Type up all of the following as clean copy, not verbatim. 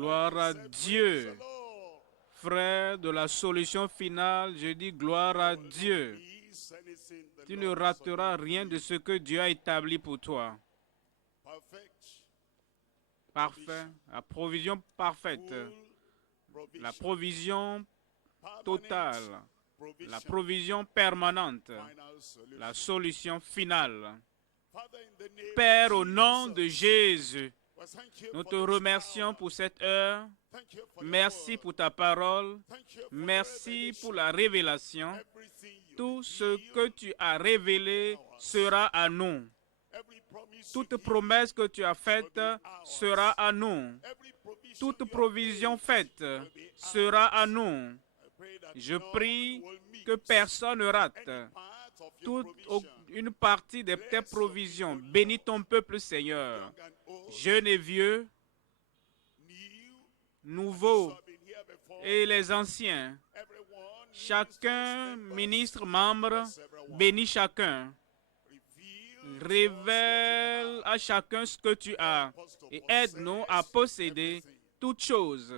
Gloire à Dieu. Frère de la solution finale, je dis gloire à Dieu. Tu ne rateras rien de ce que Dieu a établi pour toi. Parfait. La provision parfaite. La provision totale. La provision permanente. La solution finale. Père, au nom de Jésus, nous te remercions pour cette heure. Merci pour ta parole. Merci pour la révélation. Tout ce que tu as révélé sera à nous. Toute promesse que tu as faite sera à nous. Toute provision faite sera à nous. Je prie que personne ne rate une partie de tes provisions. Bénis ton peuple, Seigneur. Jeune et vieux, nouveaux et les anciens. Chacun, ministre, membre, bénis chacun. Révèle à chacun ce que tu as et aide-nous à posséder toutes choses.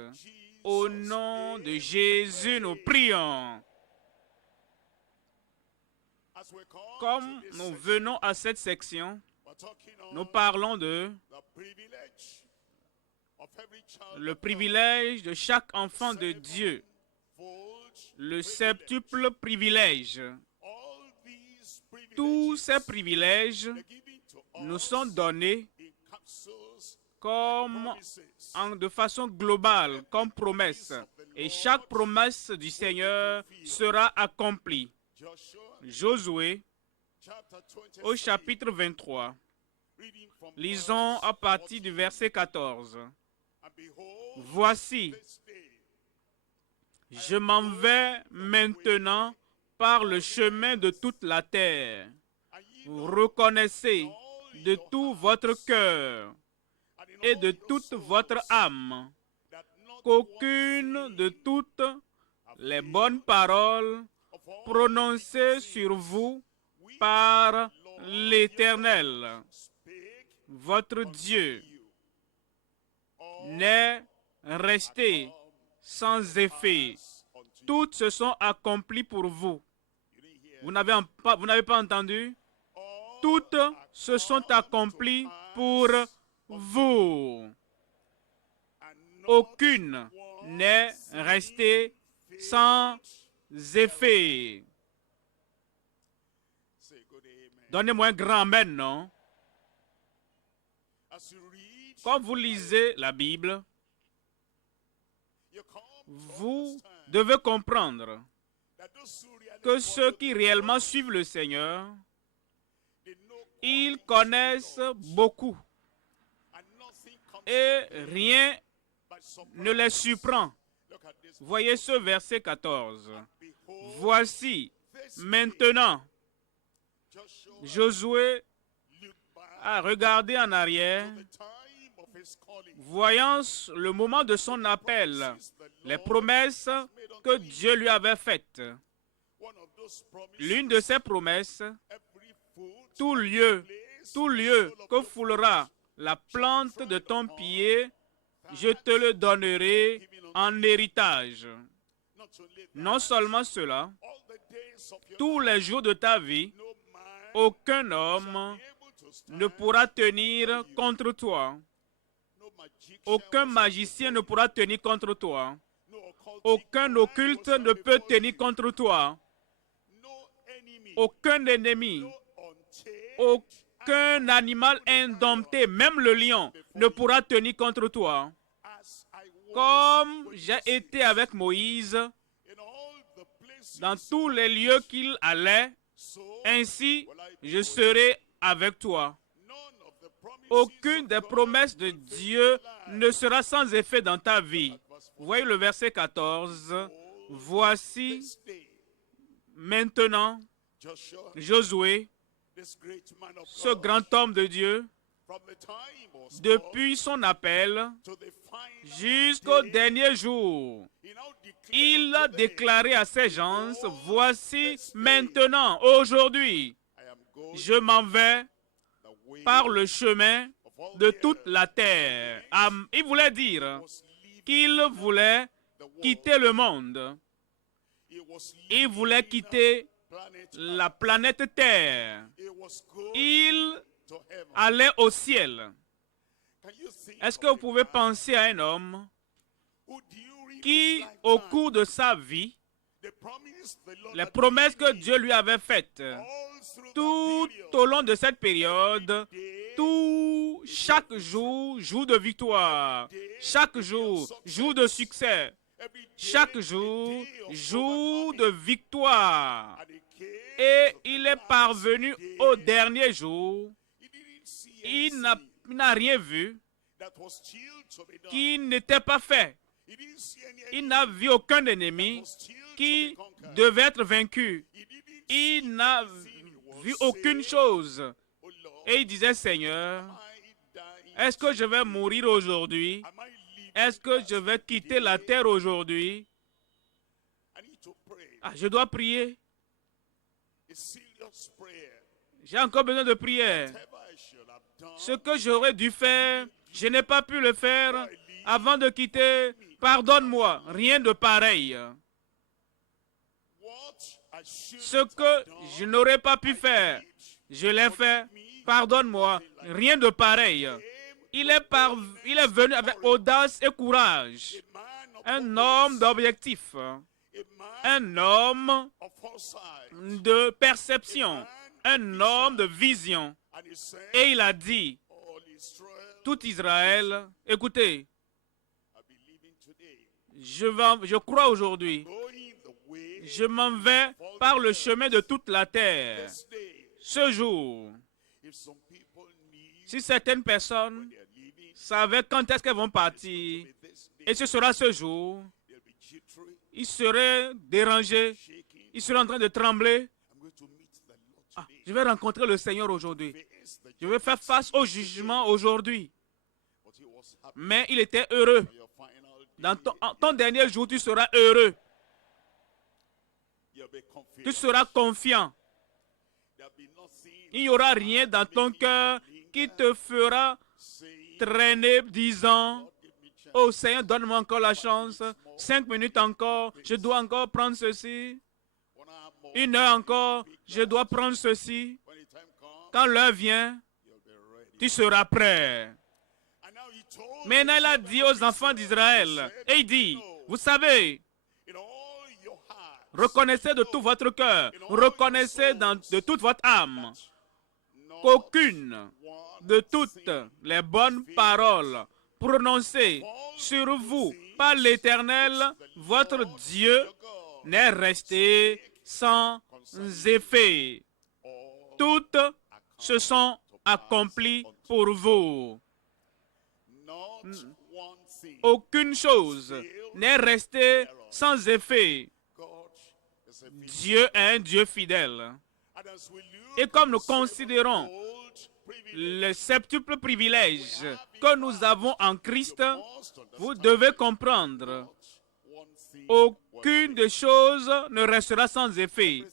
Au nom de Jésus, nous prions. Comme nous venons à cette section, nous parlons de le privilège de chaque enfant de Dieu. Le septuple privilège. Tous ces privilèges nous sont donnés de façon globale, comme promesse. Et chaque promesse du Seigneur sera accomplie. Josué, au chapitre 23. Lisons à partir du verset 14. Voici, je m'en vais maintenant par le chemin de toute la terre. Vous reconnaissez de tout votre cœur et de toute votre âme qu'aucune de toutes les bonnes paroles prononcées sur vous par l'Éternel, votre Dieu, n'est restée sans effet. Toutes se sont accomplies pour vous. Vous n'avez pas entendu? Toutes se sont accomplies pour vous. Aucune n'est restée sans effet. Donnez-moi un grand amen, non? Quand vous lisez la Bible, vous devez comprendre que ceux qui réellement suivent le Seigneur, ils connaissent beaucoup et rien ne les surprend. Voyez ce verset 14. Voici, maintenant, Josué a regardé en arrière, voyant le moment de son appel, les promesses que Dieu lui avait faites. L'une de ces promesses, tout lieu que foulera la plante de ton pied, je te le donnerai en héritage. Non seulement cela, tous les jours de ta vie, aucun homme ne pourra tenir contre toi. Aucun magicien ne pourra tenir contre toi. Aucun occulte ne peut tenir contre toi. Aucun ennemi, aucun animal indompté, même le lion, ne pourra tenir contre toi. Comme j'ai été avec Moïse dans tous les lieux qu'il allait, ainsi je serai avec toi. Aucune des promesses de Dieu ne sera sans effet dans ta vie. Voyez le verset 14. Voici maintenant Josué, ce grand homme de Dieu, depuis son appel jusqu'au dernier jour, il a déclaré à ses gens, voici maintenant, aujourd'hui, je m'en vais par le chemin de toute la terre. Il voulait dire qu'il voulait quitter le monde. Il voulait quitter la planète Terre. Il allait au ciel. Est-ce que vous pouvez penser à un homme qui, au cours de sa vie, les promesses que Dieu lui avait faites, tout au long de cette période, chaque jour, jour de victoire, chaque jour, jour de succès, chaque jour, jour de victoire. Et il est parvenu au dernier jour. Il n'a rien vu qui n'était pas fait. Il n'a vu aucun ennemi qui devait être vaincu. Il n'a vu aucune chose. Et il disait, Seigneur, est-ce que je vais mourir aujourd'hui? Est-ce que je vais quitter la terre aujourd'hui? Ah, je dois prier. J'ai encore besoin de prière. Ce que j'aurais dû faire, je n'ai pas pu le faire avant de quitter. Pardonne-moi, rien de pareil. Ce que je n'aurais pas pu faire, je l'ai fait. Pardonne-moi, rien de pareil. Il est venu avec audace et courage. Un homme d'objectif. Un homme de perception. Un homme de vision. Et il a dit, tout Israël, écoutez, je crois aujourd'hui, je m'en vais par le chemin de toute la terre. Ce jour, si certaines personnes savaient quand est-ce qu'elles vont partir, et ce sera ce jour, ils seraient dérangés, ils seraient en train de trembler. Ah, je vais rencontrer le Seigneur aujourd'hui. Je vais faire face au jugement aujourd'hui. Mais il était heureux. Dans ton dernier jour, tu seras heureux. Tu seras confiant. Il n'y aura rien dans ton cœur qui te fera traîner disant, oh Seigneur, donne-moi encore la chance. 5 minutes encore, je dois encore prendre ceci. 1 heure encore, je dois prendre ceci. Quand l'heure vient, tu seras prêt. Maintenant, il a dit aux enfants d'Israël, et il dit, vous savez, reconnaissez de tout votre cœur, reconnaissez de toute votre âme qu'aucune de toutes les bonnes paroles prononcées sur vous par l'Éternel, votre Dieu, n'est restée sans effet. Toutes se sont accomplies pour vous. Aucune chose n'est restée sans effet. Dieu est un Dieu fidèle. Et comme nous considérons le septuple privilège que nous avons en Christ, vous devez comprendre, aucune des choses ne restera sans effet.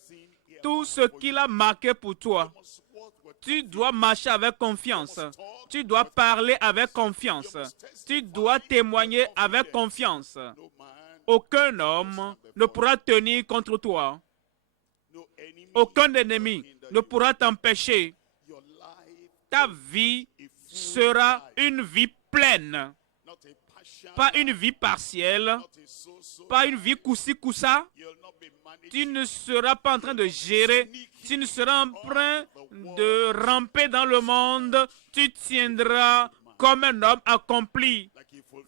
Tout ce qu'il a marqué pour toi, tu dois marcher avec confiance. Tu dois parler avec confiance. Tu dois témoigner avec confiance. Aucun homme ne pourra tenir contre toi. Aucun ennemi ne pourra t'empêcher. Ta vie sera une vie pleine. Pas une vie partielle. Pas une vie coussi-coussa. Tu ne seras pas en train de gérer. Tu ne seras en train de ramper dans le monde. Tu tiendras comme un homme accompli.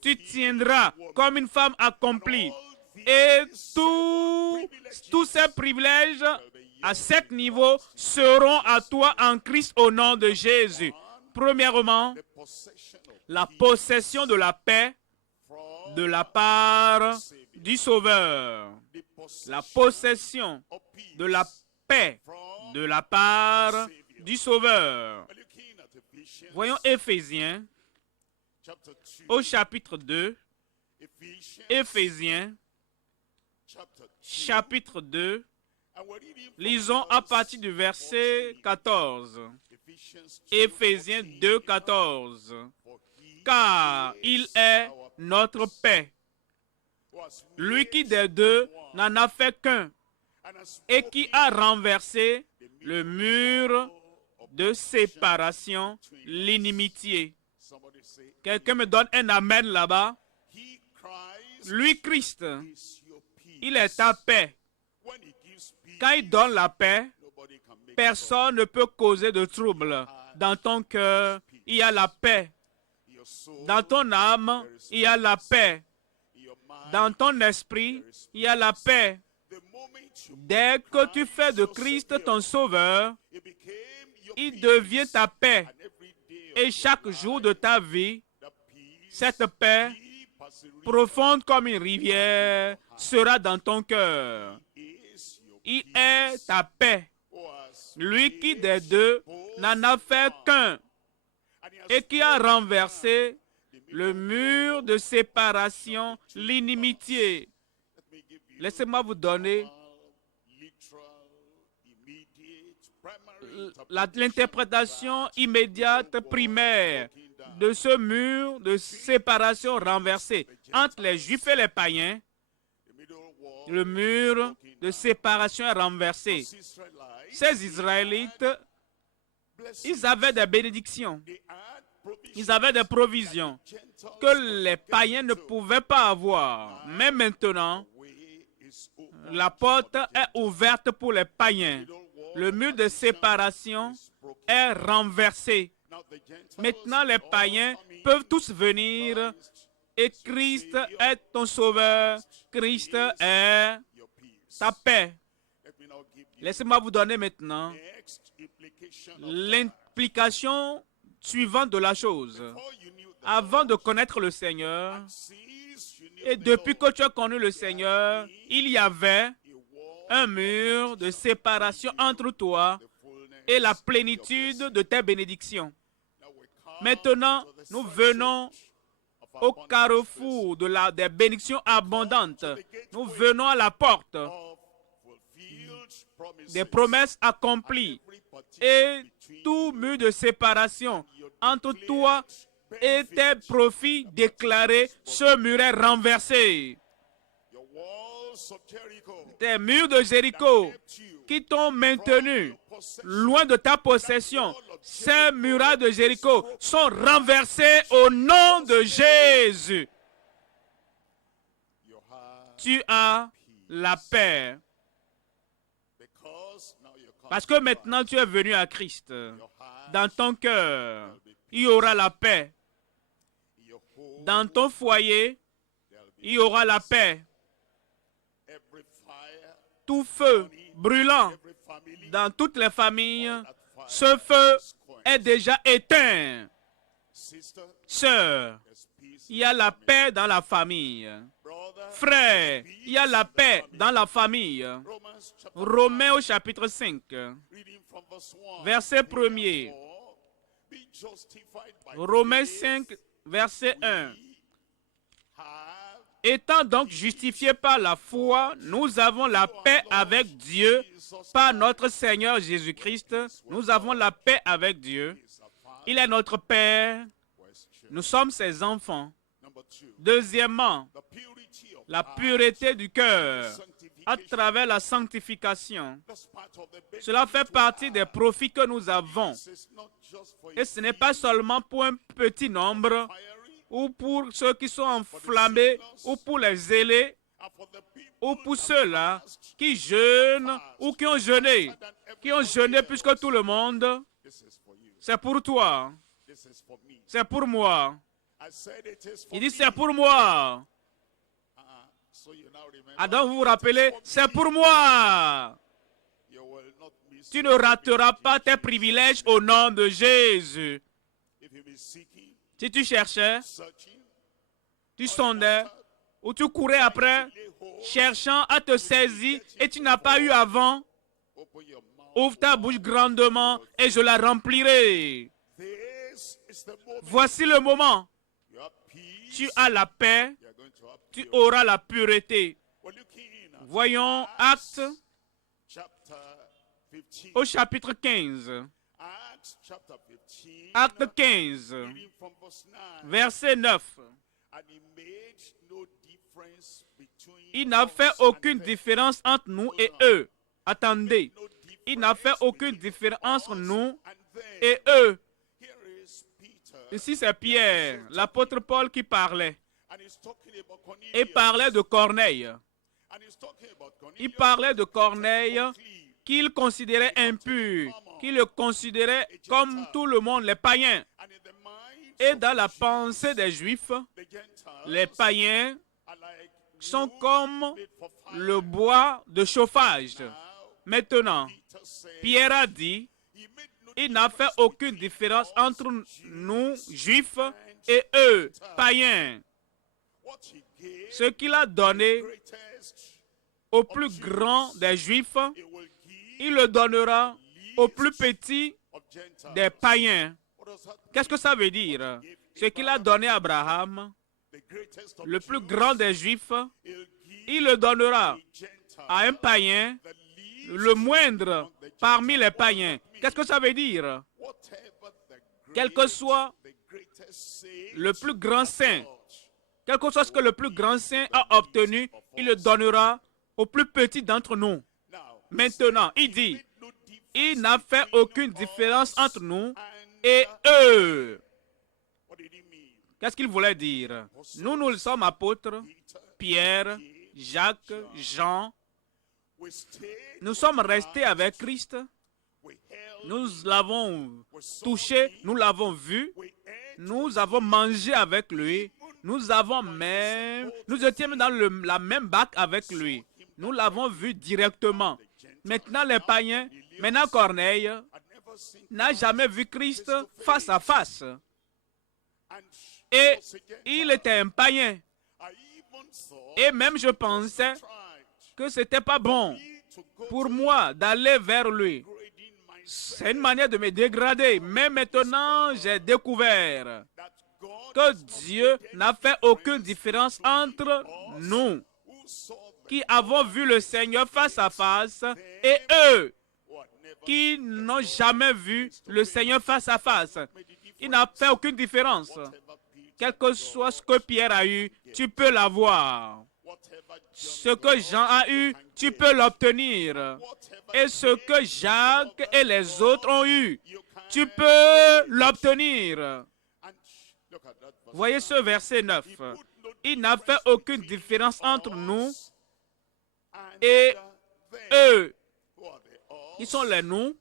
Tu tiendras comme une femme accomplie. Et tous ces privilèges à 7 niveaux seront à toi en Christ au nom de Jésus. Premièrement, la possession de la paix de la part du Sauveur. La possession de la paix de la part du Sauveur. Voyons Éphésiens au chapitre 2. Éphésiens chapitre 2. Lisons à partir du verset 14. Éphésiens 2, 14. car il est notre paix. Lui qui des deux n'en a fait qu'un et qui a renversé le mur de séparation, l'inimitié. Quelqu'un me donne un amen là-bas. Lui, Christ, il est ta paix. Quand il donne la paix, personne ne peut causer de trouble. Dans ton cœur, il y a la paix. Dans ton âme, il y a la paix. Dans ton esprit, il y a la paix. Dès que tu fais de Christ ton sauveur, il devient ta paix. Et chaque jour de ta vie, cette paix, profonde comme une rivière, sera dans ton cœur. Il est ta paix. Lui qui des deux n'en a fait qu'un et qui a renversé le mur de séparation, l'inimitié. Laissez-moi vous donner l'interprétation immédiate, primaire de ce mur de séparation renversé entre les Juifs et les païens. Le mur de séparation est renversé. Ces Israélites, ils avaient des bénédictions, ils avaient des provisions que les païens ne pouvaient pas avoir. Mais maintenant, la porte est ouverte pour les païens. Le mur de séparation est renversé. Maintenant, les païens peuvent tous venir et Christ est ton sauveur. Christ est ta paix. Laissez-moi vous donner maintenant l'implication suivante de la chose. Avant de connaître le Seigneur, et depuis que tu as connu le Seigneur, il y avait un mur de séparation entre toi et la plénitude de tes bénédictions. Maintenant, nous venons au carrefour des bénédictions abondantes. Nous venons à la porte des promesses accomplies. Et tout mur de séparation entre toi et tes profits déclarés, ce mur est renversé. Tes murs de Jéricho qui t'ont maintenu loin de ta possession, ces murailles de Jéricho sont renversées au nom de Jésus. Tu as la paix. Parce que maintenant tu es venu à Christ. Dans ton cœur, il y aura la paix. Dans ton foyer, il y aura la paix. Tout feu brûlant dans toutes les familles, ce feu est déjà éteint. Sœur, il y a la paix dans la famille. Frère, il y a la paix dans la famille. Romains au chapitre 5, verset 1er. Romains 5, verset 1. Étant donc justifiés par la foi, nous avons la paix avec Dieu par notre Seigneur Jésus-Christ. Nous avons la paix avec Dieu. Il est notre Père. Nous sommes ses enfants. Deuxièmement, la pureté du cœur à travers la sanctification. Cela fait partie des profits que nous avons. Et ce n'est pas seulement pour un petit nombre, ou pour ceux qui sont enflammés, ou pour les zélés, ou pour ceux-là qui jeûnent ou qui ont jeûné plus que tout le monde. C'est pour toi. C'est pour moi. Il dit c'est pour moi. Alors vous vous rappelez, c'est pour moi. Tu ne rateras pas tes privilèges au nom de Jésus. Si tu cherchais, tu sondais, ou tu courais après, cherchant à te saisir et tu n'as pas eu avant, ouvre ta bouche grandement et je la remplirai. Voici le moment. Tu as la paix, tu auras la pureté. Voyons Actes au chapitre 15. Acte 15, verset 9. Il n'a fait aucune différence entre nous et eux. Attendez, il n'a fait aucune différence entre nous et eux. Ici, c'est Pierre, l'apôtre Paul qui parlait. Il parlait de Corneille. Il parlait de Corneille qu'il considérait impur, qu'il le considérait comme tout le monde, les païens. Et dans la pensée des Juifs, les païens sont comme le bois de chauffage. Maintenant, Pierre a dit, il n'a fait aucune différence entre nous, Juifs, et eux, païens. Ce qu'il a donné au plus grand des Juifs, il le donnera au plus petit des païens. Qu'est-ce que ça veut dire? Ce qu'il a donné à Abraham, le plus grand des Juifs, il le donnera à un païen, le moindre parmi les païens. Qu'est-ce que ça veut dire? Quel que soit le plus grand saint, quel que soit ce que le plus grand saint a obtenu, il le donnera au plus petit d'entre nous. Maintenant, il dit, il n'a fait aucune différence entre nous et eux. Qu'est-ce qu'il voulait dire? Nous sommes apôtres, Pierre, Jacques, Jean. Nous sommes restés avec Christ. Nous l'avons touché, nous l'avons vu. Nous avons mangé avec lui. Nous étions dans la même bac avec lui. Nous l'avons vu directement. Maintenant, les païens, maintenant Corneille, n'a jamais vu Christ face à face. Et il était un païen. Et même je pensais que ce n'était pas bon pour moi d'aller vers lui. C'est une manière de me dégrader. Mais maintenant, j'ai découvert que Dieu n'a fait aucune différence entre nous qui avons vu le Seigneur face à face et eux qui n'ont jamais vu le Seigneur face à face. Il n'a fait aucune différence. Quel que soit ce que Pierre a eu, tu peux l'avoir. Ce que Jean a eu, tu peux l'obtenir. Et ce que Jacques et les autres ont eu, tu peux l'obtenir. Voyez ce verset 9. Il n'a fait aucune différence entre nous et eux. Qui sont les nous?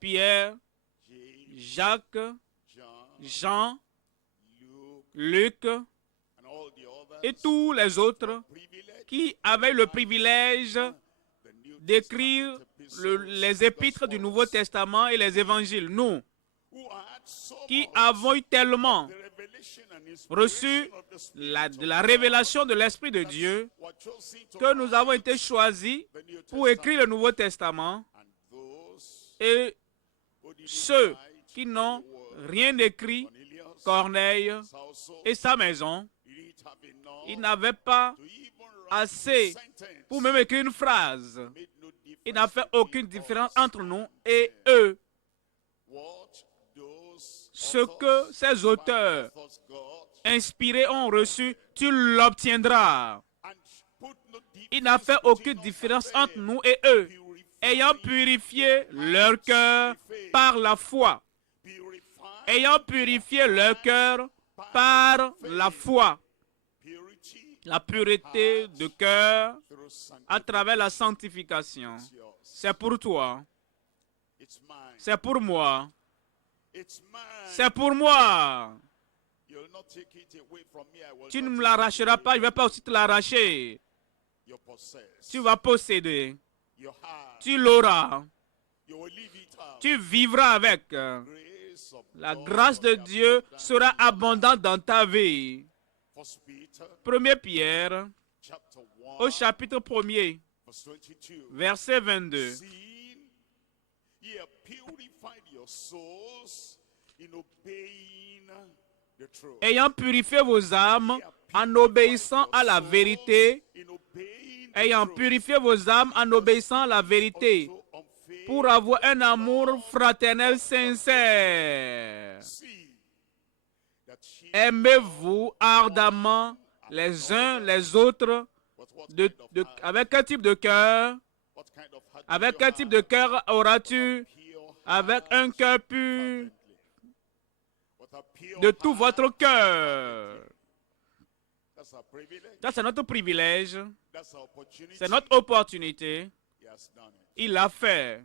Pierre, Jacques, Jean, Luc et tous les autres qui avaient le privilège d'écrire les épîtres du Nouveau Testament et les évangiles. Nous, qui avons eu tellement reçu la révélation de l'Esprit de Dieu que nous avons été choisis pour écrire le Nouveau Testament, et ceux qui n'ont rien écrit, Corneille et sa maison, ils n'avaient pas assez pour même écrire une phrase. Il n'a fait aucune différence entre nous et eux. Ce que ces auteurs inspirés ont reçu, tu l'obtiendras. Il n'a fait aucune différence entre nous et eux, ayant purifié leur cœur par la foi. Ayant purifié leur cœur par la foi. La pureté de cœur à travers la sanctification. C'est pour toi. C'est pour moi. C'est pour moi. Tu ne me l'arracheras pas, je ne vais pas aussi te l'arracher. Tu vas posséder. Tu l'auras. Tu vivras avec. La grâce de Dieu sera abondante dans ta vie. 1 Pierre, au chapitre 1er, verset 22. Ayant purifié vos âmes en obéissant à la vérité, ayant purifié vos âmes en obéissant à la vérité, pour avoir un amour fraternel sincère. Aimez-vous ardemment les uns les autres avec quel type de cœur? Avec quel type de cœur auras-tu? Avec un cœur pur de tout votre cœur. Ça, c'est notre privilège. C'est notre opportunité. Il l'a fait.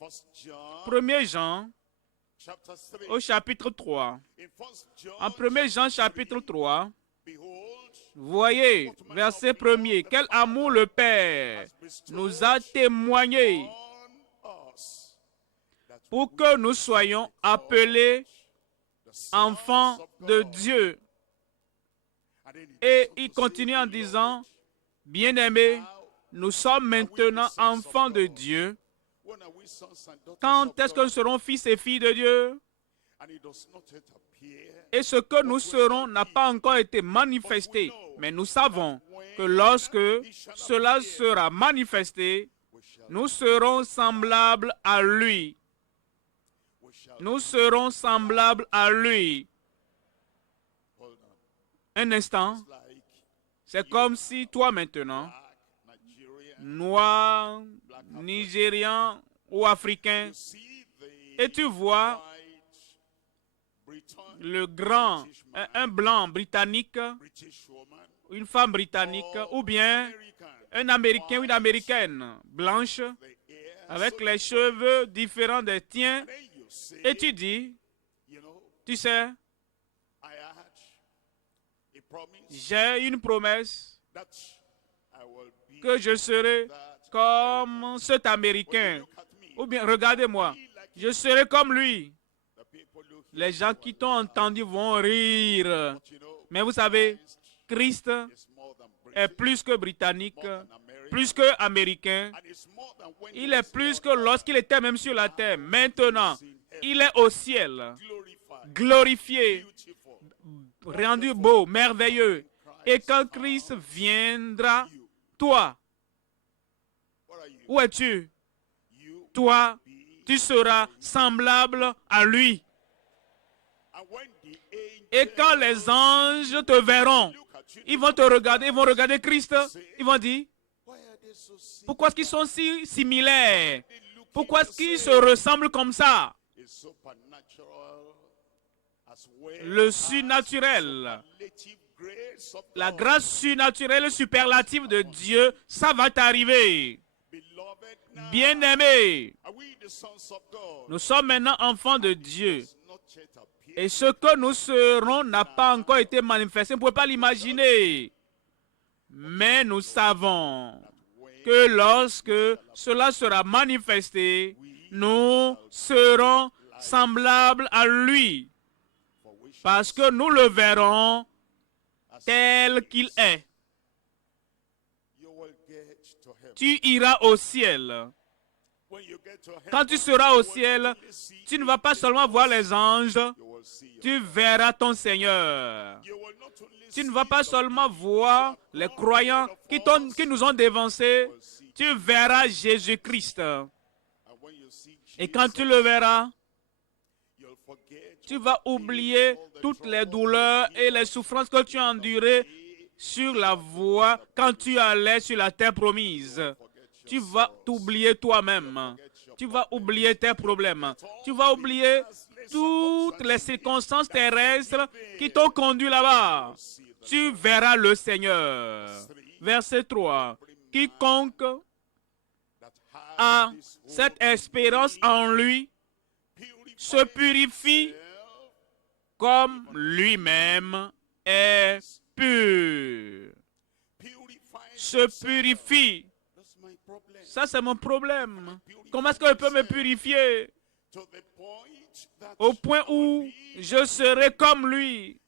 1 Jean, au chapitre 3. En 1 Jean, chapitre 3, voyez, verset 1er, quel amour le Père nous a témoigné pour que nous soyons appelés enfants de Dieu. Et il continue en disant, bien-aimés, nous sommes maintenant enfants de Dieu. Quand est-ce que nous serons fils et filles de Dieu? Et ce que nous serons n'a pas encore été manifesté. Mais nous savons que lorsque cela sera manifesté, nous serons semblables à lui. Nous serons semblables à lui. Un instant, c'est comme si toi maintenant, noir, nigérian ou africain, et tu vois le grand, un blanc britannique, une femme britannique, ou bien un Américain ou une Américaine blanche, avec les cheveux différents des tiens, et tu dis, tu sais, j'ai une promesse que je serai comme cet Américain. Ou bien, regardez-moi, je serai comme lui. Les gens qui t'ont entendu vont rire. Mais vous savez, Christ est plus que britannique, plus que américain. Il est plus que lorsqu'il était même sur la terre. Maintenant, il est au ciel, glorifié, rendu beau, merveilleux. Et quand Christ viendra, toi, où es-tu? Toi, tu seras semblable à lui. Et quand les anges te verront, ils vont te regarder, ils vont regarder Christ, ils vont dire, pourquoi est-ce qu'ils sont si similaires? Pourquoi est-ce qu'ils se ressemblent comme ça? Le surnaturel, la grâce surnaturelle superlative de Dieu, ça va t'arriver. Bien-aimés, nous sommes maintenant enfants de Dieu. Et ce que nous serons n'a pas encore été manifesté. Vous ne pouvez pas l'imaginer. Mais nous savons que lorsque cela sera manifesté, nous serons semblables à lui. Parce que nous le verrons tel qu'il est. Tu iras au ciel. Quand tu seras au ciel, tu ne vas pas seulement voir les anges, tu verras ton Seigneur. Tu ne vas pas seulement voir les croyants qui nous ont dévancés, tu verras Jésus-Christ. Et quand tu le verras, tu vas oublier toutes les douleurs et les souffrances que tu as endurées sur la voie quand tu allais sur la terre promise. Tu vas t'oublier toi-même. Tu vas oublier tes problèmes. Tu vas oublier toutes les circonstances terrestres qui t'ont conduit là-bas. Tu verras le Seigneur. Verset 3. Quiconque a cette espérance en lui se purifie comme lui-même est pur. Se purifie. Ça, c'est mon problème. Comment est-ce que je peux me purifier? Au point où je serai comme lui.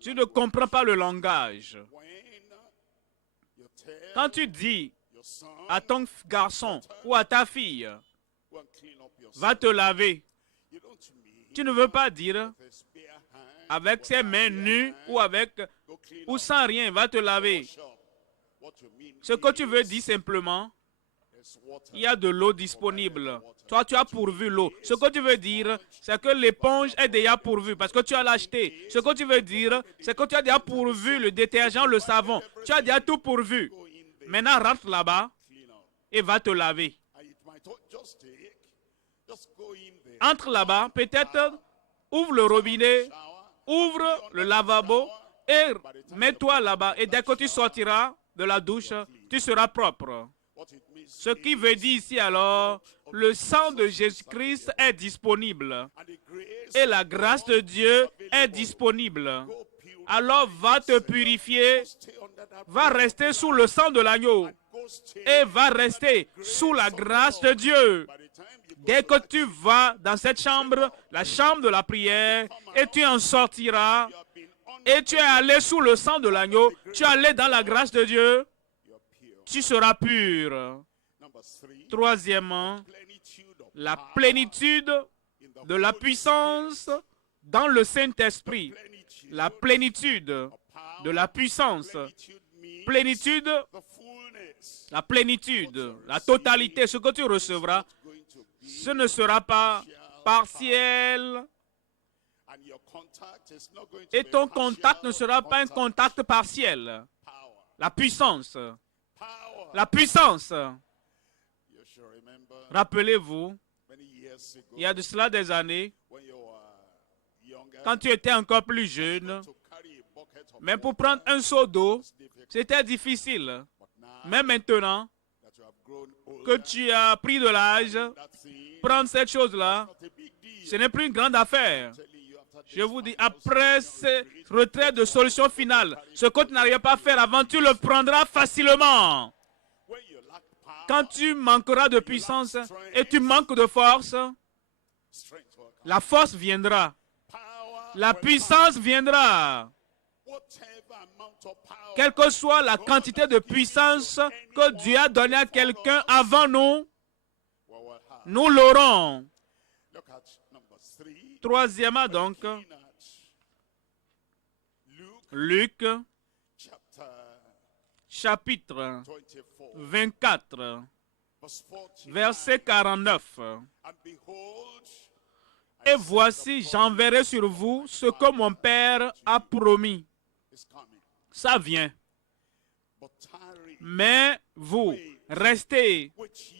Tu ne comprends pas le langage. Quand tu dis à ton garçon ou à ta fille, va te laver, tu ne veux pas dire avec ses mains nues ou sans rien, va te laver. Ce que tu veux dire simplement, il y a de l'eau disponible. Toi, tu as pourvu l'eau. Ce que tu veux dire, c'est que l'éponge est déjà pourvue parce que tu as l'acheté. Ce que tu veux dire, c'est que tu as déjà pourvu le détergent, le savon. Tu as déjà tout pourvu. Maintenant, rentre là-bas et va te laver. Entre là-bas, peut-être ouvre le robinet, ouvre le lavabo et mets-toi là-bas. Et dès que tu sortiras de la douche, tu seras propre. Ce qui veut dire ici alors, le sang de Jésus-Christ est disponible. Et la grâce de Dieu est disponible. Alors va te purifier, va rester sous le sang de l'agneau et va rester sous la grâce de Dieu. Dès que tu vas dans cette chambre, la chambre de la prière, et tu en sortiras, et tu es allé sous le sang de l'agneau, tu es allé dans la grâce de Dieu, tu seras pur. Troisièmement, la plénitude de la puissance dans le Saint-Esprit. La plénitude de la puissance. Plénitude, la plénitude, la totalité, ce que tu recevras, ce ne sera pas partiel. Et ton contact ne sera pas un contact partiel. La puissance. La puissance. Rappelez-vous, il y a de cela des années, quand tu étais encore plus jeune, même pour prendre un seau d'eau, c'était difficile. Mais maintenant que tu as pris de l'âge, prendre cette chose-là, ce n'est plus une grande affaire. Je vous dis, après ce retrait de solution finale, ce que tu n'arrivais pas à faire avant, tu le prendras facilement. Quand tu manqueras de puissance et tu manques de force, la force viendra. La puissance viendra. Quelle que soit la quantité de puissance que Dieu a donnée à quelqu'un avant nous, nous l'aurons. Troisièmement donc, Luc, chapitre 24, verset 49. Et voici, j'enverrai sur vous ce que mon Père a promis. Ça vient. Mais vous, restez,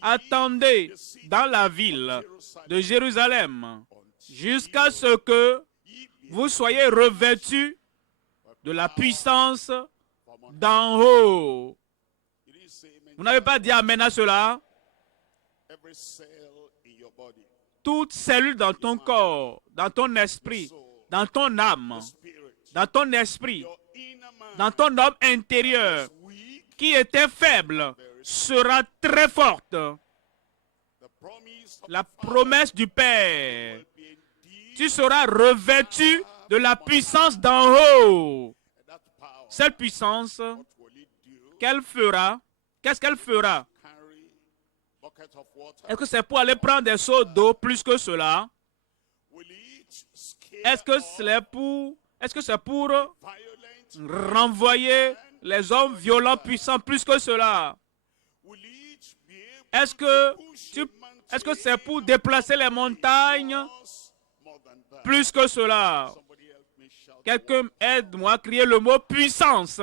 attendez dans la ville de Jérusalem jusqu'à ce que vous soyez revêtus de la puissance d'en haut. Vous n'avez pas dit amen à cela? Toute cellule dans ton corps, dans ton esprit, dans ton âme, dans ton esprit, dans ton homme intérieur, qui était faible, sera très forte. La promesse du Père. Tu seras revêtu de la puissance d'en haut. Cette puissance, qu'elle fera? Qu'est-ce qu'elle fera? Est-ce que c'est pour aller prendre des seaux d'eau plus que cela? Est-ce que c'est pour renvoyer les hommes violents puissants plus que cela? Est-ce que c'est pour déplacer les montagnes plus que cela? Quelqu'un aide-moi à crier le mot puissance.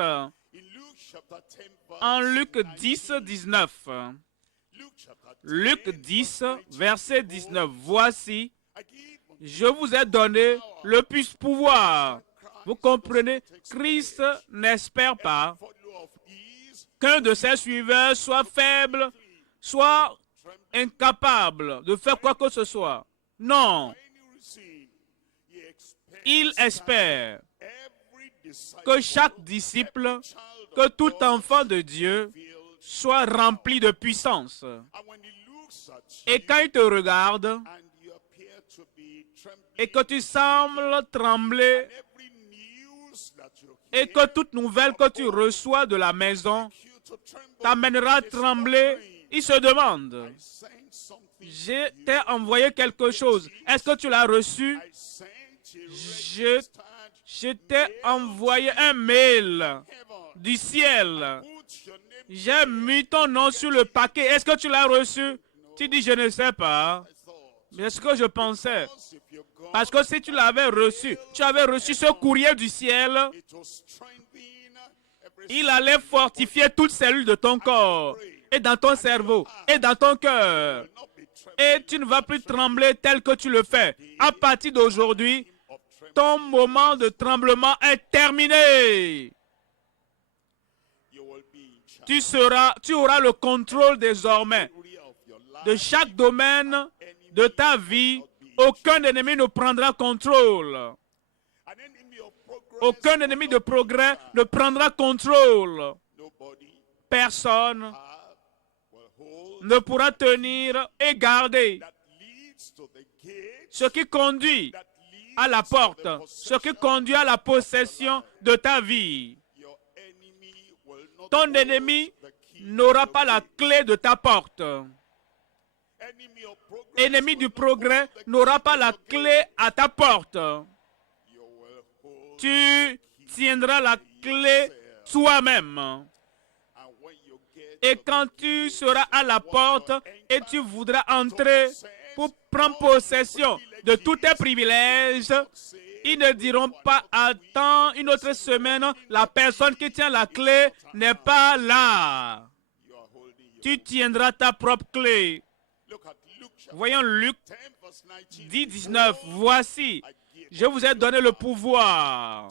En Luc 10, 19. Luc 10, verset 19. Voici, je vous ai donné le pouvoir. Vous comprenez? Christ n'espère pas qu'un de ses suiveurs soit faible, soit incapable de faire quoi que ce soit. Non. Il espère que chaque disciple, que tout enfant de Dieu soit rempli de puissance. Et quand il te regarde et que tu sembles trembler et que toute nouvelle que tu reçois de la maison t'amènera à trembler, il se demande, je t'ai envoyé quelque chose, est-ce que tu l'as reçu? Je t'ai envoyé un mail du ciel J'ai mis ton nom sur le paquet. Est-ce que tu l'as reçu? Tu dis, je ne sais pas. Mais c'est ce que je pensais. Parce que si tu l'avais reçu, tu avais reçu ce courrier du ciel, il allait fortifier toutes cellules de ton corps, et dans ton cerveau, et dans ton cœur. Et tu ne vas plus trembler tel que tu le fais. À partir d'aujourd'hui, ton moment de tremblement est terminé. Tu auras le contrôle désormais de chaque domaine de ta vie. Aucun ennemi ne prendra contrôle. Aucun ennemi de progrès ne prendra contrôle. Personne ne pourra tenir et garder ce qui conduit à la porte, ce qui conduit à la possession de ta vie. Ton ennemi n'aura pas la clé de ta porte. Ennemi du progrès n'aura pas la clé à ta porte. Tu tiendras la clé toi-même. Et quand tu seras à la porte et tu voudras entrer pour prendre possession de tous tes privilèges, ils ne diront pas, attends une autre semaine, la personne qui tient la clé n'est pas là. Tu tiendras ta propre clé. Voyons Luc 10, 19. Voici, je vous ai donné le pouvoir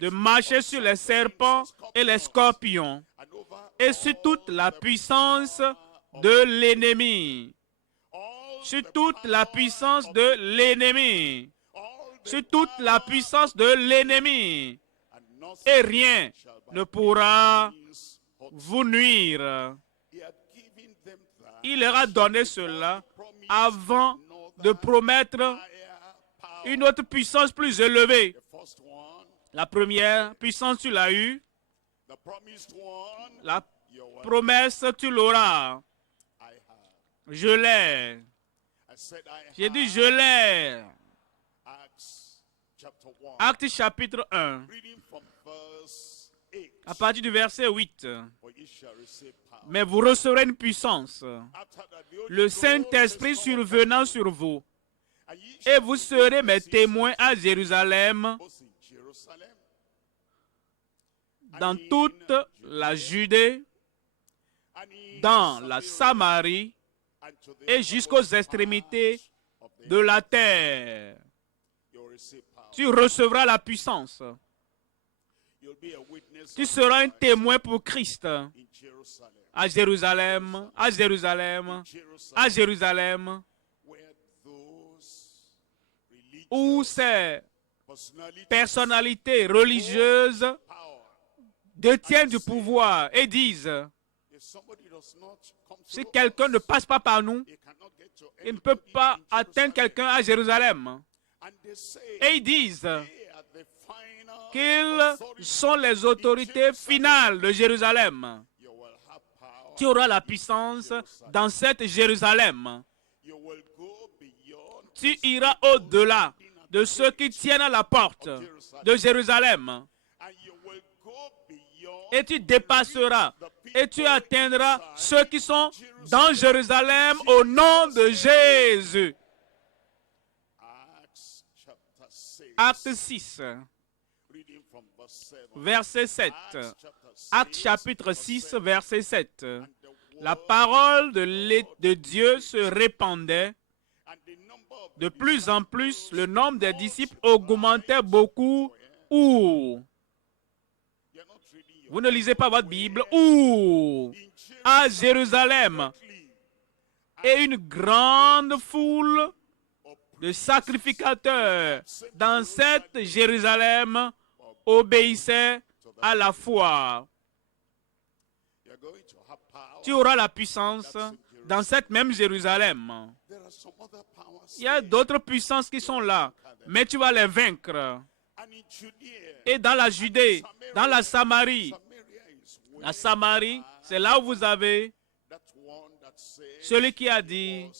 de marcher sur les serpents et les scorpions et sur toute la puissance de l'ennemi. Sur toute la puissance de l'ennemi. Sur toute la puissance de l'ennemi. Et rien ne pourra vous nuire. Il leur a donné cela avant de promettre une autre puissance plus élevée. La première puissance, tu l'as eue. La promesse, tu l'auras. Je l'ai. J'ai dit, je l'ai. Actes chapitre 1. À partir du verset 8. Mais vous recevrez une puissance, le Saint-Esprit survenant sur vous, et vous serez mes témoins à Jérusalem, dans toute la Judée, dans la Samarie et jusqu'aux extrémités de la terre. Tu recevras la puissance. Tu seras un témoin pour Christ. À Jérusalem, à Jérusalem, à Jérusalem, où ces personnalités religieuses détiennent du pouvoir et disent, si quelqu'un ne passe pas par nous, il ne peut pas atteindre quelqu'un à Jérusalem. Et ils disent qu'ils sont les autorités finales de Jérusalem. Tu auras la puissance dans cette Jérusalem. Tu iras au-delà de ceux qui tiennent à la porte de Jérusalem. Et tu dépasseras et tu atteindras ceux qui sont dans Jérusalem au nom de Jésus. Acte 6, verset 7. Acte chapitre 6, verset 7. La parole de Dieu se répandait. De plus en plus, le nombre des disciples augmentait beaucoup. Où? Vous ne lisez pas votre Bible. Où? À Jérusalem. Et une grande foule de sacrificateurs dans cette Jérusalem obéissaient à la foi. Tu auras la puissance dans cette même Jérusalem. Il y a d'autres puissances qui sont là, mais tu vas les vaincre. Et dans la Judée, dans la Samarie, c'est là où vous avez celui qui a dit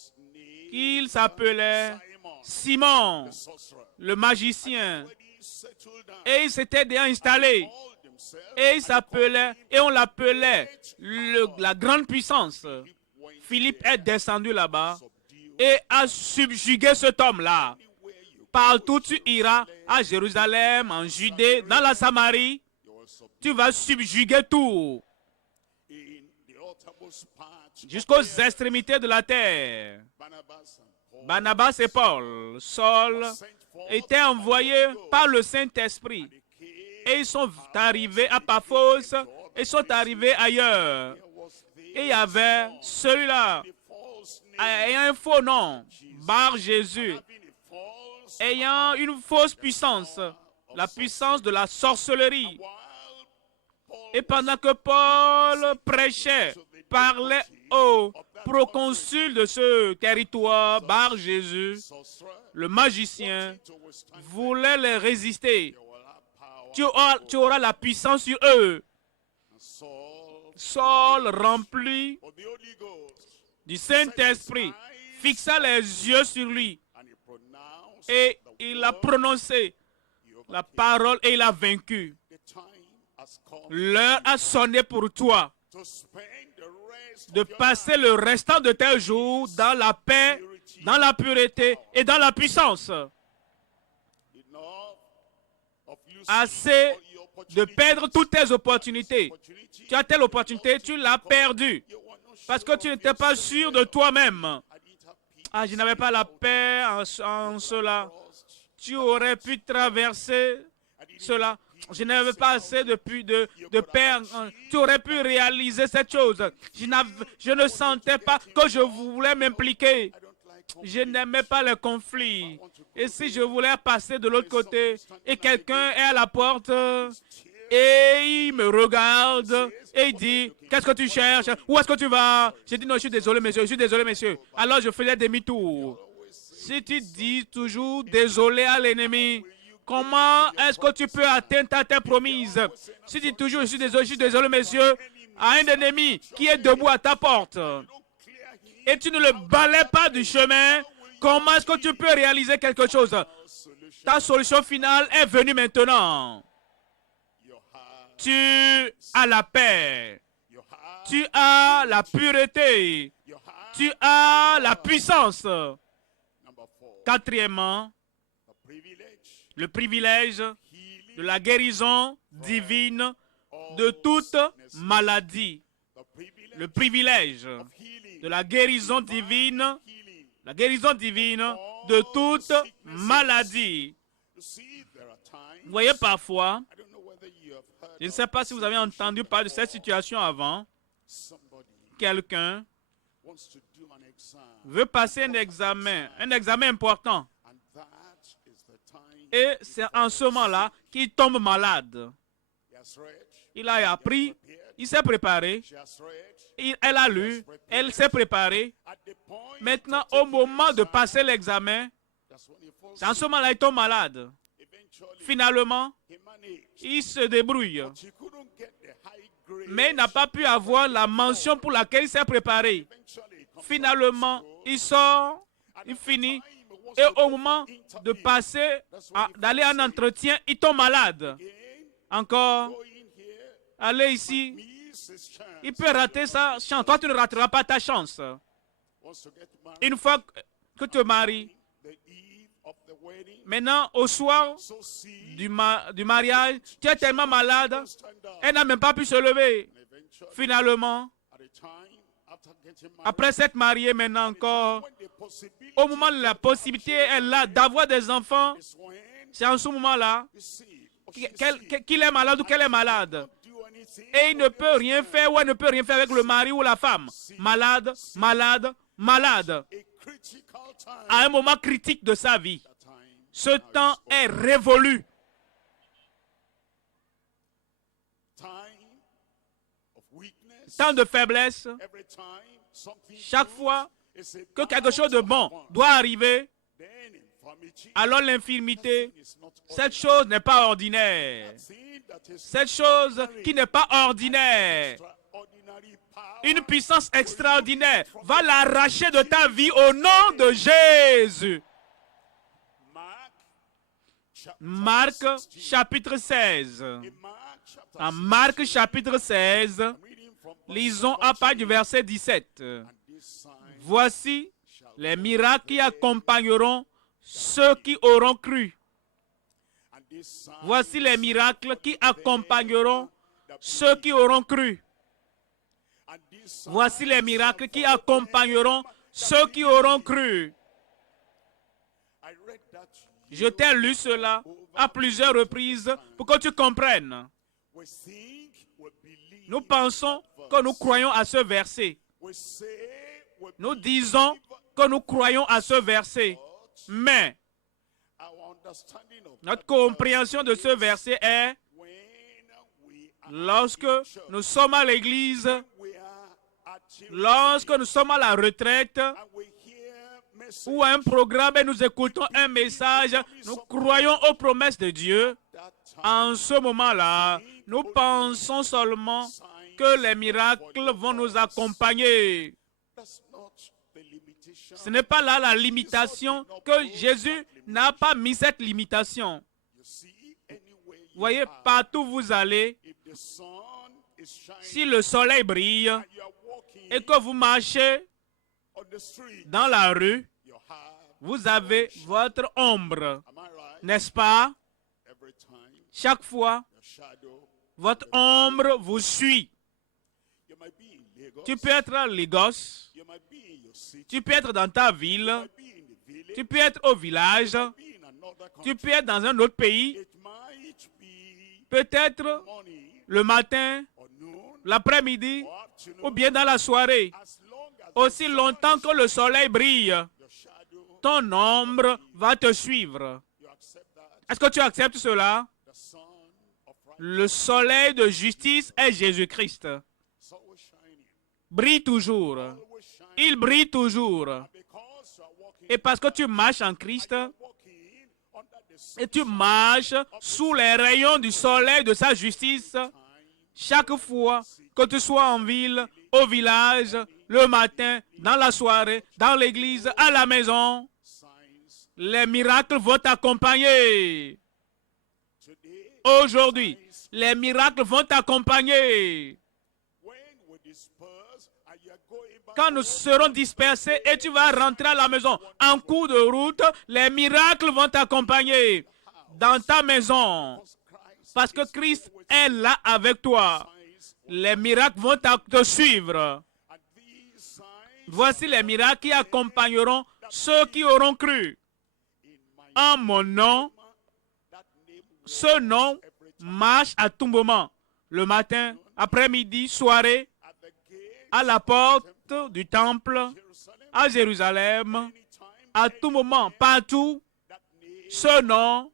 qu'il s'appelait Simon, le magicien. Et il s'était déjà installé Et il s'appelait, et on l'appelait la grande puissance. Philippe est descendu là-bas et a subjugué cet homme-là. Partout tu iras, à Jérusalem, en Judée, dans la Samarie, tu vas subjuguer tout. Jusqu'aux extrémités de la terre. Barnabas et Paul, Saul, étaient envoyés par le Saint-Esprit. Et ils sont arrivés à Paphos, et sont arrivés ailleurs. Et il y avait celui-là, ayant un faux nom, Bar Jésus, ayant une fausse puissance, la puissance de la sorcellerie. Et pendant que Paul prêchait, parlait au proconsul de ce territoire, Bar Jésus, le magicien, voulait les résister. Tu auras la puissance sur eux. Saul, rempli du Saint-Esprit, fixa les yeux sur lui et il a prononcé la parole et il a vaincu. L'heure a sonné pour toi de passer le restant de tes jours dans la paix, dans la pureté et dans la puissance. Assez de perdre toutes tes opportunités. Tu as telle opportunité, tu l'as perdue. Parce que tu n'étais pas sûr de toi-même. Ah, je n'avais pas la paix en cela. Tu aurais pu traverser cela. Je n'avais pas assez de paix. Tu aurais pu réaliser cette chose. Je ne sentais pas que je voulais m'impliquer. Je n'aimais pas les conflits. Et si je voulais passer de l'autre côté et quelqu'un est à la porte et il me regarde et il dit, qu'est-ce que tu cherches? Où est-ce que tu vas? J'ai dit, non, je suis désolé, monsieur, je suis désolé, monsieur. Alors je faisais demi-tour. Si tu dis toujours désolé à l'ennemi, comment est-ce que tu peux atteindre ta terre promise? Si tu dis toujours, je suis désolé, monsieur, à un ennemi qui est debout à ta porte, et tu ne le balais pas du chemin, comment est-ce que tu peux réaliser quelque chose? Ta solution finale est venue maintenant. Tu as la paix. Tu as la pureté. Tu as la puissance. Quatrièmement, le privilège de la guérison divine de toute maladie. Le privilège de la guérison divine de toute maladie. Vous voyez parfois, je ne sais pas si vous avez entendu parler de cette situation avant, quelqu'un veut passer un examen important. Et c'est en ce moment-là qu'il tombe malade. Il a appris, il s'est préparé, elle a lu, elle s'est préparée. Maintenant, au moment de passer l'examen, c'est en ce moment-là qu'il tombe malade. Finalement, il se débrouille. Mais il n'a pas pu avoir la mention pour laquelle il s'est préparé. Finalement, il sort, il finit. Et au moment de passer, d'aller en entretien, il tombe malade. Encore, allez ici. Il peut rater sa chance. Toi, tu ne rateras pas ta chance. Une fois que tu te maries, maintenant, au soir du mariage, tu es tellement malade, elle n'a même pas pu se lever. Finalement, après s'être mariée maintenant encore, au moment de la possibilité est là d'avoir des enfants, c'est en ce moment-là qu'il est malade ou qu'elle est malade. Et il ne peut rien faire ou elle ne peut rien faire avec le mari ou la femme. Malade, malade, malade. À un moment critique de sa vie. Ce temps est révolu. Temps de faiblesse. Chaque fois que quelque chose de bon doit arriver, alors l'infirmité, cette chose n'est pas ordinaire. Cette chose qui n'est pas ordinaire, une puissance extraordinaire, va l'arracher de ta vie au nom de Jésus. Marc chapitre 16. En Marc chapitre 16, lisons à partir du verset 17. Voici les miracles qui accompagneront ceux qui auront cru. Voici les miracles qui accompagneront ceux qui auront cru. Voici les miracles qui accompagneront ceux qui auront cru. Je t'ai lu cela à plusieurs reprises pour que tu comprennes. Nous pensons que nous croyons à ce verset. Nous disons que nous croyons à ce verset. Mais notre compréhension de ce verset est lorsque nous sommes à l'église, lorsque nous sommes à la retraite ou à un programme et nous écoutons un message, nous croyons aux promesses de Dieu. En ce moment-là, nous pensons seulement que les miracles vont nous accompagner. Ce n'est pas là la limitation, que Jésus n'a pas mis cette limitation. Voyez, partout où vous allez, si le soleil brille et que vous marchez dans la rue, vous avez votre ombre, n'est-ce pas? Chaque fois, votre ombre vous suit. Tu peux être à Lagos, tu peux être dans ta ville, tu peux être au village, tu peux être dans un autre pays, peut-être le matin, l'après-midi ou bien dans la soirée. Aussi longtemps que le soleil brille, ton ombre va te suivre. Est-ce que tu acceptes cela? Le soleil de justice est Jésus-Christ. Brille toujours. Il brille toujours. Et parce que tu marches en Christ, et tu marches sous les rayons du soleil de sa justice, chaque fois que tu sois en ville, au village, le matin, dans la soirée, dans l'église, à la maison, les miracles vont t'accompagner. Aujourd'hui, les miracles vont t'accompagner. Quand nous serons dispersés et tu vas rentrer à la maison en cours de route, les miracles vont t'accompagner dans ta maison. Parce que Christ est là avec toi. Les miracles vont te suivre. Voici les miracles qui accompagneront ceux qui auront cru. En mon nom, ce nom marche à tout moment. Le matin, après-midi, soirée, à la porte du temple, à Jérusalem, à tout moment, partout, ce nom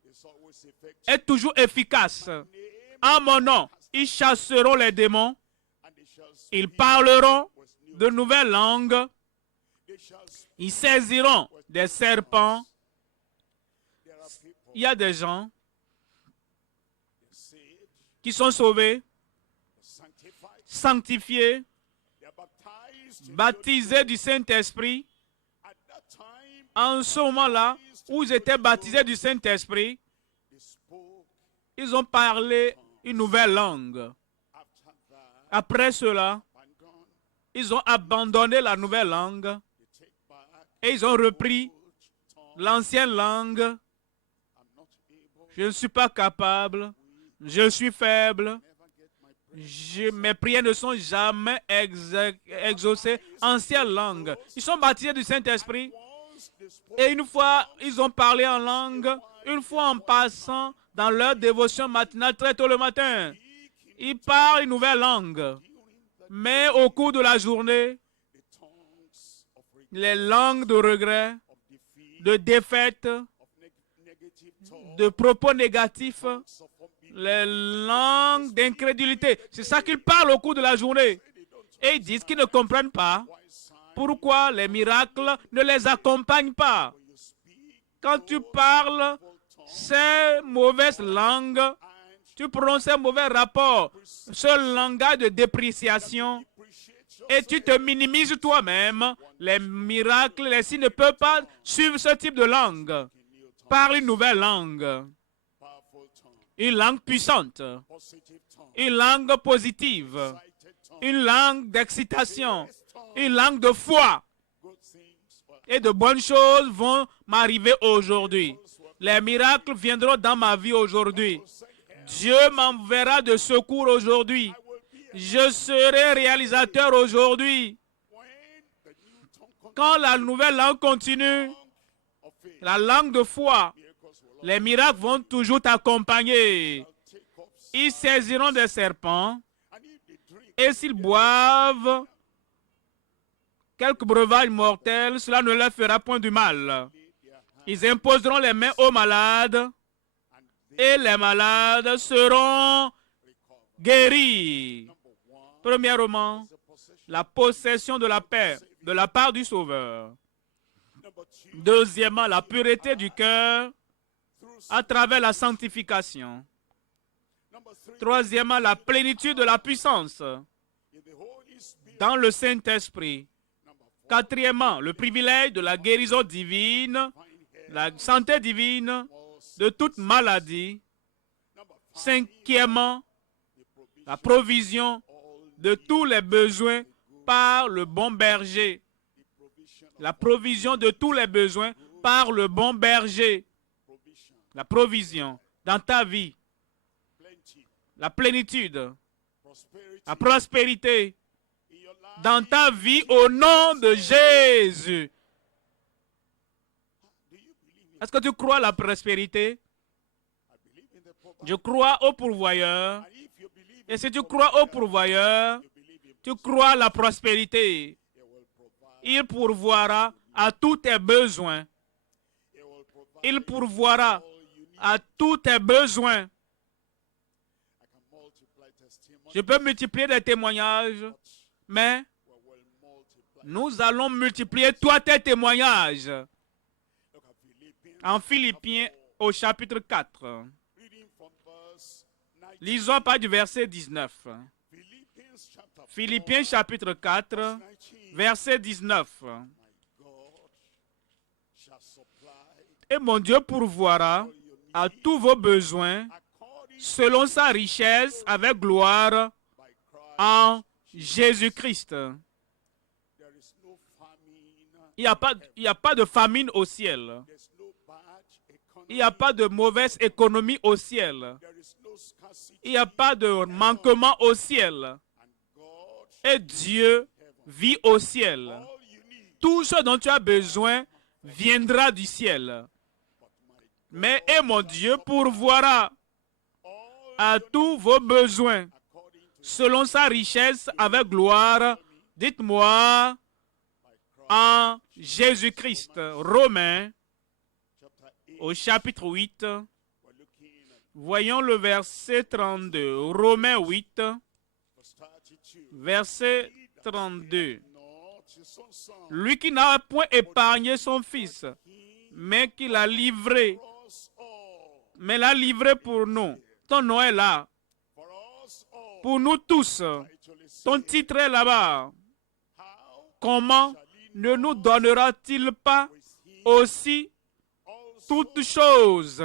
est toujours efficace. En mon nom, ils chasseront les démons, ils parleront de nouvelles langues, ils saisiront des serpents. Il y a des gens qui sont sauvés, sanctifiés, baptisés du Saint-Esprit. En ce moment-là, où ils étaient baptisés du Saint-Esprit, ils ont parlé une nouvelle langue. Après cela, ils ont abandonné la nouvelle langue et ils ont repris l'ancienne langue. Je ne suis pas capable, je suis faible, mes prières ne sont jamais exaucées. Ancienne langue. Ils sont baptisés du Saint-Esprit et une fois ils ont parlé en langue, une fois en passant dans leur dévotion matinale très tôt le matin, ils parlent une nouvelle langue. Mais au cours de la journée, les langues de regret, de défaite, de propos négatifs, les langues d'incrédulité, c'est ça qu'ils parlent au cours de la journée. Et ils disent qu'ils ne comprennent pas pourquoi les miracles ne les accompagnent pas. Quand tu parles ces mauvaises langues, tu prononces un mauvais rapport, ce langage de dépréciation, et tu te minimises toi-même. Les miracles, les signes ne peuvent pas suivre ce type de langue. Parle une nouvelle langue. une langue puissante, une langue positive, une langue d'excitation, une langue de foi. Et de bonnes choses vont m'arriver aujourd'hui. Les miracles viendront dans ma vie aujourd'hui. Dieu m'enverra de secours aujourd'hui. Je serai réalisateur aujourd'hui. Quand la nouvelle langue continue, la langue de foi, les miracles vont toujours t'accompagner. Ils saisiront des serpents et s'ils boivent quelques breuvages mortels, cela ne leur fera point du mal. Ils imposeront les mains aux malades et les malades seront guéris. Premièrement, la possession de la paix de la part du Sauveur. Deuxièmement, la pureté du cœur à travers la sanctification. Troisièmement, la plénitude de la puissance dans le Saint-Esprit. Quatrièmement, le privilège de la guérison divine, la santé divine de toute maladie. Cinquièmement, la provision de tous les besoins par le bon berger. La provision de tous les besoins par le bon berger. La provision dans ta vie. La plénitude. La prospérité dans ta vie au nom de Jésus. Est-ce que tu crois à la prospérité? Je crois au pourvoyeur. Et si tu crois au pourvoyeur, tu crois à la prospérité. Il pourvoira à tous tes besoins. Il pourvoira à tous tes besoins. Je peux multiplier des témoignages, mais nous allons multiplier toi tes témoignages. En Philippiens au chapitre 4. Lisons pas du verset 19. Philippiens chapitre 4, verset 19. Et mon Dieu pourvoira à tous vos besoins selon sa richesse avec gloire en Jésus-Christ. Il n'y a pas de famine au ciel. Il n'y a pas de mauvaise économie au ciel. Il n'y a pas de manquement au ciel. Et Dieu vit au ciel. Tout ce dont tu as besoin viendra du ciel. Mais et mon Dieu pourvoira à tous vos besoins selon sa richesse avec gloire. Dites-moi en Jésus-Christ. Romains au chapitre 8. Voyons le verset 32. Romains 8, verset 32. Lui qui n'a point épargné son fils, mais qui l'a livré. Mais l'a livré pour nous. Ton nom est là. Pour nous tous. Ton titre est là-bas. Comment ne nous donnera-t-il pas aussi toutes choses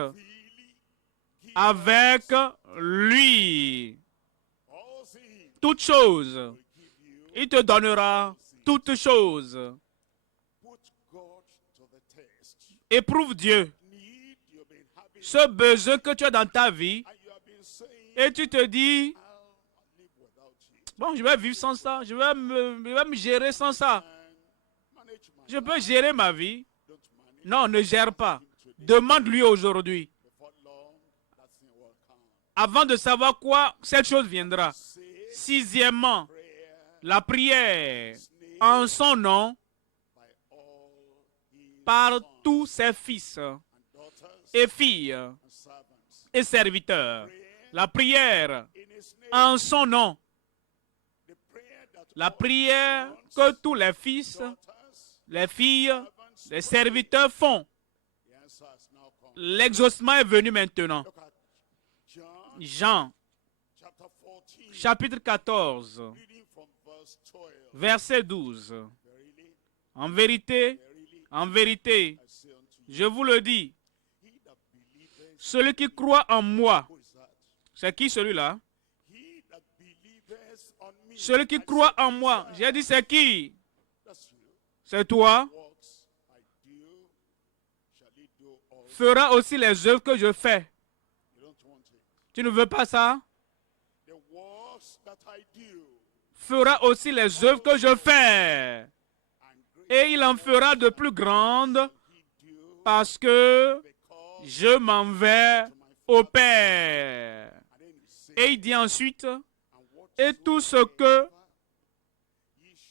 avec lui? Toutes choses. Il te donnera toutes choses. Éprouve Dieu. Ce besoin que tu as dans ta vie, et tu te dis, bon, je vais vivre sans ça, je vais me gérer sans ça. Je peux gérer ma vie. Non, ne gère pas. Demande-lui aujourd'hui. Avant de savoir quoi, cette chose viendra. Sixièmement, la prière en son nom par tous ses fils et filles et serviteurs. La prière en son nom. La prière que tous les fils, les filles, les serviteurs font. L'exaucement est venu maintenant. Jean, chapitre 14, verset 12. En vérité, je vous le dis, celui qui croit en moi, C'est qui celui-là? Celui qui croit en moi. J'ai dit c'est qui? C'est toi. Fera aussi les œuvres que je fais. Tu ne veux pas ça? Fera aussi les œuvres que je fais. Et il en fera de plus grandes parce que je m'en vais au Père. Et il dit ensuite, et tout ce que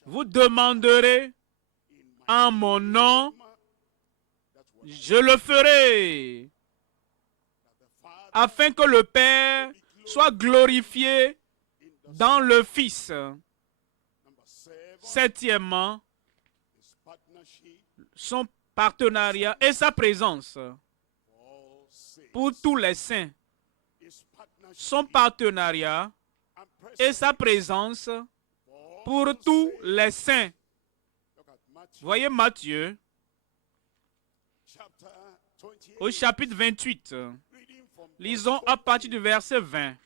vous demanderez en mon nom, je le ferai, afin que le Père soit glorifié dans le Fils. Septièmement, son partenariat et sa présence pour tous les saints. Son partenariat et sa présence pour tous les saints. Voyez Matthieu, au chapitre 28. Lisons à partir du verset 20.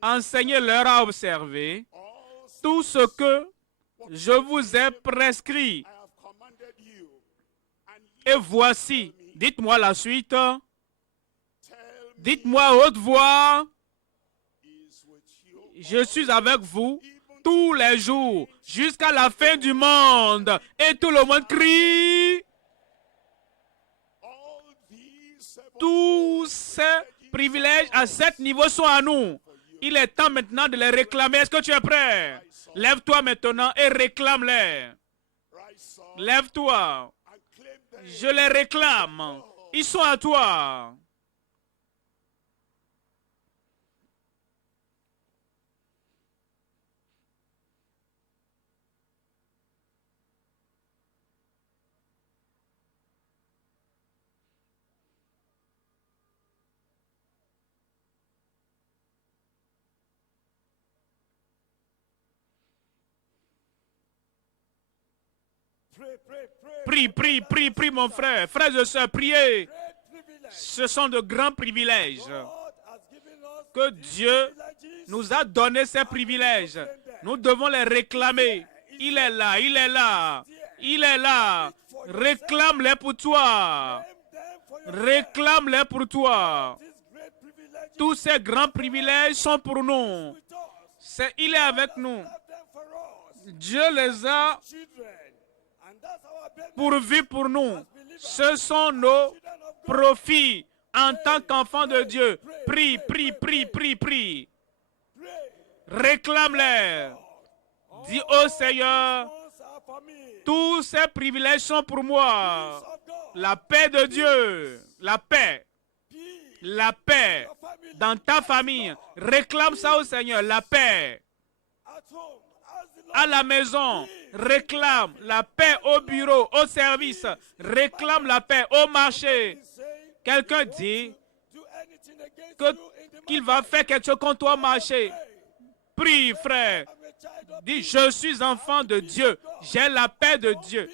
Enseignez-leur à observer tout ce que je vous ai prescrit. Et voici, dites-moi la suite. Dites-moi à haute voix, je suis avec vous tous les jours jusqu'à la fin du monde. Et tout le monde crie. Tous ces privilèges à 7 niveaux sont à nous. Il est temps maintenant de les réclamer. Est-ce que tu es prêt? Lève-toi maintenant et réclame-les. Lève-toi. Je les réclame. Ils sont à toi. Prie, prie, prie, prie, mon frère. Frères et sœurs, priez. Ce sont de grands privilèges que Dieu nous a donné ces privilèges. Nous devons les réclamer. Il est là, il est là, il est là. Réclame-les pour toi. Réclame-les pour toi. Tous ces grands privilèges sont pour nous. Il est avec nous. Dieu les a pourvus pour nous. Ce sont nos profits en tant qu'enfants de Dieu. Prie, prie, prie, prie, prie. Réclame-les. Dis au Seigneur, tous ces privilèges sont pour moi. La paix de Dieu, la paix dans ta famille. Réclame ça au Seigneur, la paix. À la maison, réclame la paix au bureau, au service. Réclame la paix au marché. Quelqu'un dit qu'il va faire quelque chose contre toi au marché. Prie, frère. Dis, je suis enfant de Dieu. J'ai la paix de Dieu.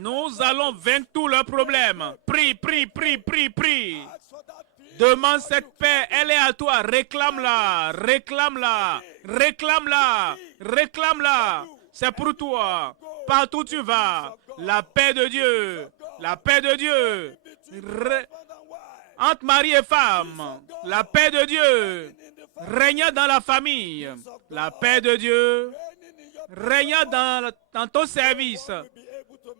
Nous allons vaincre tous leurs problèmes. Prie, prie, prie, prie, prie. Demande cette paix, elle est à toi. Réclame-la, réclame-la, réclame-la, réclame-la. C'est pour toi. Partout où tu vas, la paix de Dieu, la paix de Dieu. Entre mari et femme, la paix de Dieu. Régnant dans la famille, la paix de Dieu. Régnant dans ton service.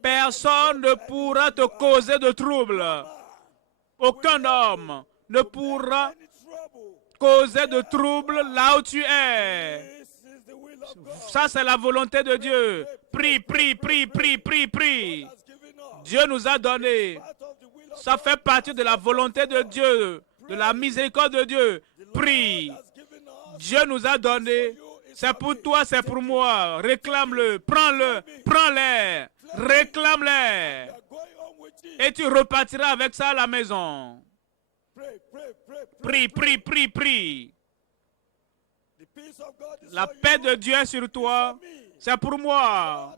Personne ne pourra te causer de trouble. Aucun homme ne pourra causer de trouble là où tu es. Ça, c'est la volonté de Dieu. Prie, prie, prie, prie, prie, prie. Dieu nous a donné. Ça fait partie de la volonté de Dieu, de la miséricorde de Dieu. Prie. Dieu nous a donné. C'est pour toi, c'est pour moi. Réclame-le, prends-le, prends-les, réclame-les. Et tu repartiras avec ça à la maison. Prie, prie, prie, prie. La paix de Dieu est sur toi. C'est pour moi.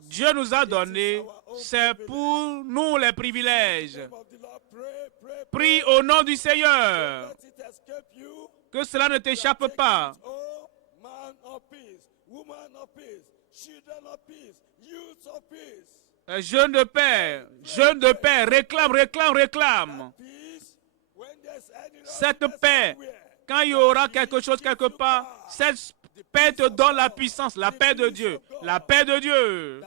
Dieu nous a donné C'est pour nous les privilèges. Prie au nom du Seigneur. Que cela ne t'échappe pas. Jeûne de paix, réclame, réclame, réclame. Cette paix, quand il y aura quelque chose quelque part, cette paix te donne la puissance, la paix de Dieu. La paix de Dieu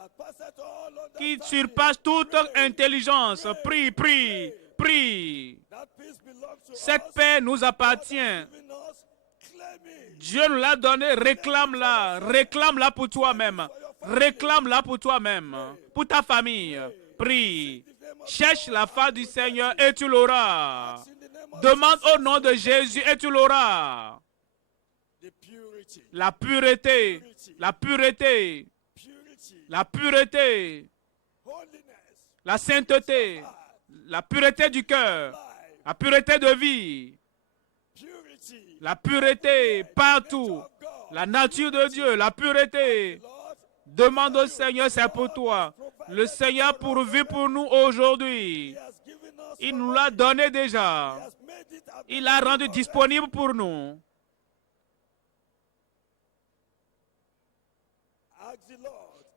qui surpasse toute intelligence. Prie, prie, prie. Cette paix nous appartient. Dieu nous l'a donnée, réclame-la. Réclame-la pour toi-même. Réclame-la pour toi-même, pour ta famille. Prie. Cherche la face du Seigneur et tu l'auras. Demande au nom de Jésus et tu l'auras. La pureté, la pureté, la pureté, la sainteté, la pureté du cœur, la pureté de vie, la pureté partout, la nature de Dieu, la pureté. Demande au Seigneur, c'est pour toi. Le Seigneur a pourvu pour nous aujourd'hui. Il nous l'a donné déjà. Il l'a rendu disponible pour nous.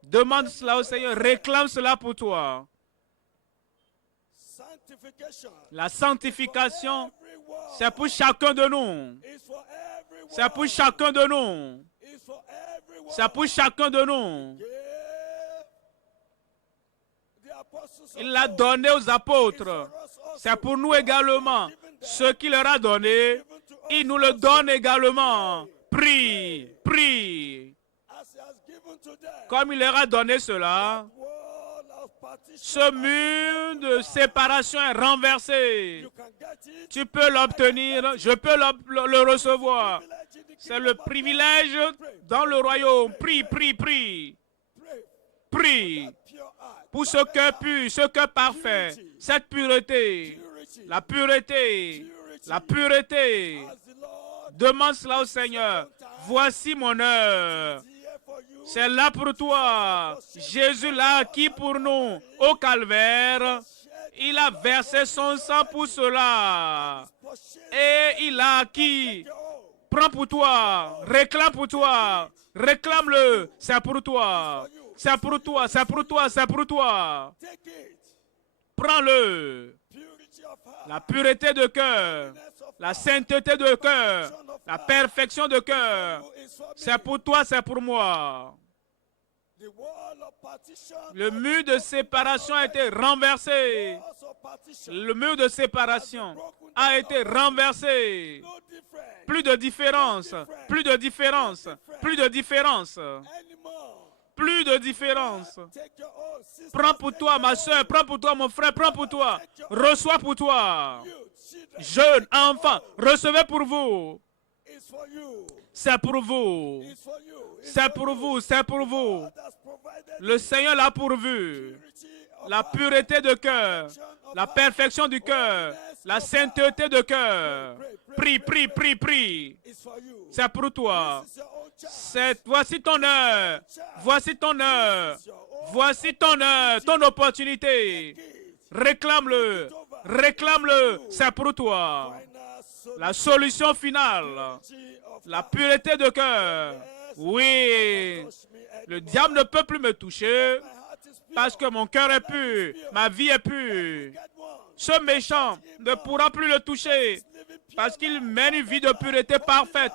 Demande cela au Seigneur, réclame cela pour toi. La sanctification, c'est pour chacun de nous. C'est pour chacun de nous. C'est pour chacun de nous. Il l'a donné aux apôtres. C'est pour nous également. Ce qu'il leur a donné, il nous le donne également. Prie, prie. Comme il leur a donné cela, ce mur de séparation est renversé. Tu peux l'obtenir, je peux le recevoir. C'est le privilège dans le royaume. Prie, prie, prie. Prie pour ce cœur pur, ce cœur parfait, cette pureté, la pureté, la pureté. Demande cela au Seigneur. Voici mon heure. C'est là pour toi. Jésus l'a acquis pour nous au calvaire. Il a versé son sang pour cela. Et il a acquis. Prends pour toi. Réclame pour toi. Réclame-le. C'est pour toi. C'est pour toi. C'est pour toi. C'est pour toi. Prends-le. La pureté de cœur. La sainteté de cœur. La perfection de cœur. C'est pour toi, c'est pour moi. Le mur de séparation a été renversé. Le mur de séparation a été renversé. Plus de différence. Plus de différence. Plus de différence. Plus de différence. Prends pour toi, ma soeur. Prends pour toi, mon frère. Prends pour toi. Reçois pour toi. Jeunes, enfants, recevez pour vous. C'est pour vous. C'est pour vous. C'est pour vous. Le Seigneur l'a pourvu. La pureté de cœur. La perfection du cœur. La sainteté de cœur. Prie, prie, prie, prie. C'est pour toi. Voici ton heure. Voici ton heure. Voici ton heure. Ton opportunité. Réclame-le. Réclame-le. C'est pour toi. La solution finale. La pureté de cœur. Oui. Le diable ne peut plus me toucher parce que mon cœur est pur. Ma vie est pure. Ce méchant ne pourra plus le toucher parce qu'il mène une vie de pureté parfaite.